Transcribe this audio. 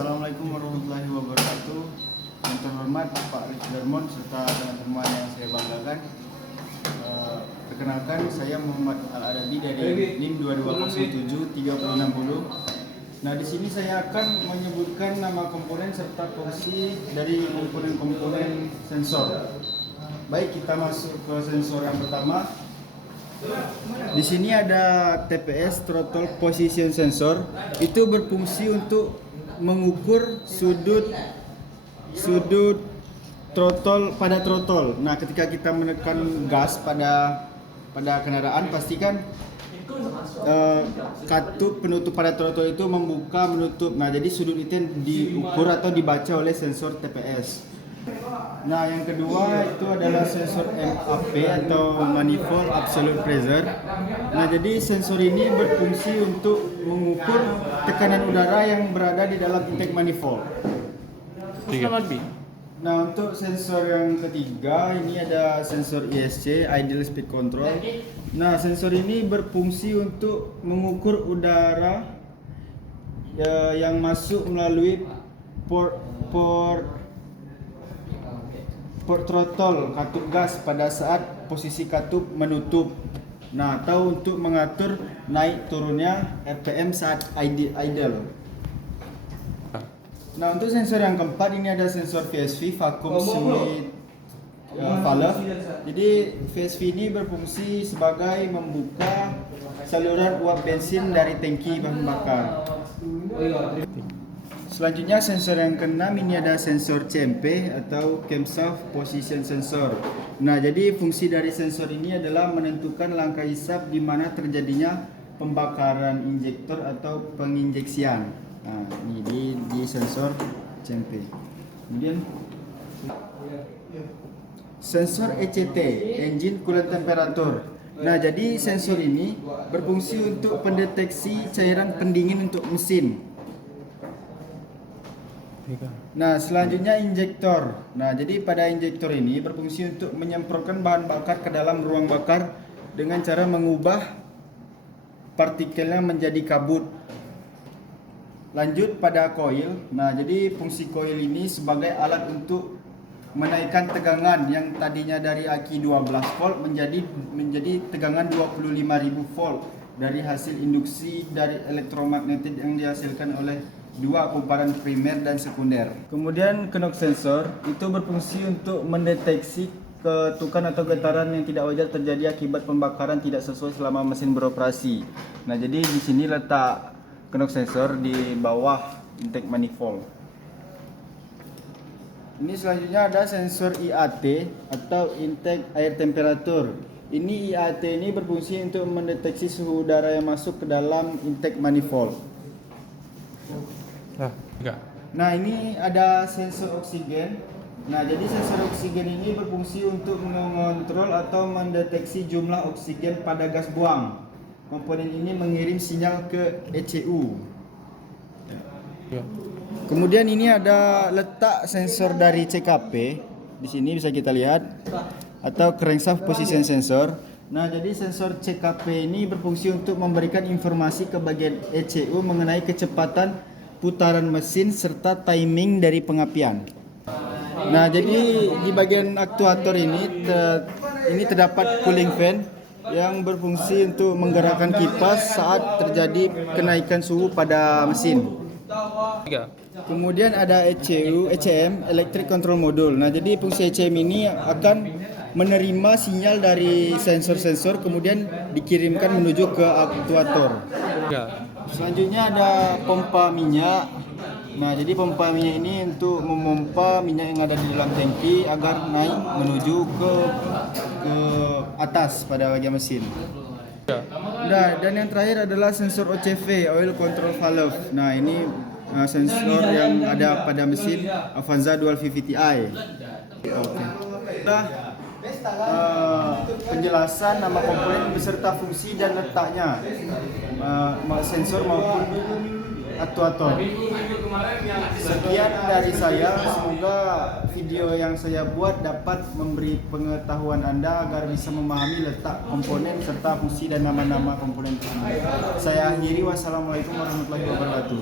Assalamualaikum warahmatullahi wabarakatuh. Yang terhormat Pak Darmon serta teman-teman yang saya banggakan. Perkenalkan, saya Muhammad Al-Adabi dari NIM 2207-3060. Nah, di sini saya akan menyebutkan nama komponen serta fungsi dari komponen-komponen sensor. Baik, kita masuk ke sensor yang pertama. Di sini ada TPS, Throttle Position Sensor. Itu berfungsi untuk mengukur sudut throttle pada throttle. Nah, ketika kita menekan gas pada kendaraan, pastikan katup penutup pada throttle itu membuka menutup. Nah, jadi sudut itu diukur atau dibaca oleh sensor TPS. Nah, yang kedua itu adalah sensor MAP atau Manifold Absolute Pressure. Nah, jadi sensor ini berfungsi untuk mengukur tekanan udara yang berada di dalam intake manifold. Nah, untuk sensor yang ketiga ini ada sensor ISC, Ideal Speed Control. Nah, sensor ini berfungsi untuk mengukur udara yang masuk melalui port throttle katup gas pada saat posisi katup menutup. Nah, atau untuk mengatur naik turunnya RPM saat idle. Nah, untuk sensor yang keempat ini ada sensor VSV, Vacuum Solid Valve. Jadi VSV ini berfungsi sebagai membuka saluran uap bensin dari tangki bahan bakar. Selanjutnya sensor yang keenam ini ada sensor CMP atau Camshaft Position Sensor. Nah, jadi fungsi dari sensor ini adalah menentukan langkah hisap di mana terjadinya pembakaran injektor atau penginjeksian. Nah, ini di sensor CMP. Kemudian sensor ECT, Engine Coolant Temperature. Nah, jadi sensor ini berfungsi untuk pendeteksi cairan pendingin untuk mesin. Nah, selanjutnya injektor. Nah, jadi pada injektor ini berfungsi untuk menyemprotkan bahan bakar ke dalam ruang bakar dengan cara mengubah partikelnya menjadi kabut. Lanjut pada coil. Nah, jadi fungsi coil ini sebagai alat untuk menaikkan tegangan yang tadinya dari aki 12 volt menjadi tegangan 25.000 volt dari hasil induksi dari elektromagnetik yang dihasilkan oleh dua kumparan primer dan sekunder. Kemudian knock sensor itu berfungsi untuk mendeteksi ketukan atau getaran yang tidak wajar terjadi akibat pembakaran tidak sesuai selama mesin beroperasi. Nah, jadi di sini letak knock sensor di bawah intake manifold. Ini selanjutnya ada sensor IAT atau intake air temperature. Ini IAT ini berfungsi untuk mendeteksi suhu udara yang masuk ke dalam intake manifold. Nah, ini ada sensor oksigen. Nah, jadi sensor oksigen ini berfungsi untuk mengontrol atau mendeteksi jumlah oksigen pada gas buang. Komponen ini mengirim sinyal ke ECU. Kemudian ini ada letak sensor dari CKP. Di sini bisa kita lihat atau Crankshaft Position Sensor. Nah, jadi sensor CKP ini berfungsi untuk memberikan informasi ke bagian ECU mengenai kecepatan putaran mesin serta timing dari pengapian. Nah, jadi di bagian aktuator ini terdapat cooling fan yang berfungsi untuk menggerakkan kipas saat terjadi kenaikan suhu pada mesin. Kemudian ada ECM, Electric Control Module. Nah, jadi fungsi ECM ini akan menerima sinyal dari sensor-sensor kemudian dikirimkan menuju ke aktuator. Selanjutnya ada pompa minyak. Nah, jadi pompa minyak ini untuk memompa minyak yang ada di dalam tangki agar naik menuju ke atas pada bagian mesin. Nah, dan yang terakhir adalah sensor OCV, Oil Control Valve. Nah, ini sensor yang ada pada mesin Avanza Dual VVT-i. Oke. Penjelasan nama komponen beserta fungsi dan letaknya sensor maupun aktuator. Sekian dari saya, semoga video yang saya buat dapat memberi pengetahuan Anda agar bisa memahami letak komponen serta fungsi dan nama-nama komponen tersebut. Saya akhiri, wassalamualaikum warahmatullahi wabarakatuh.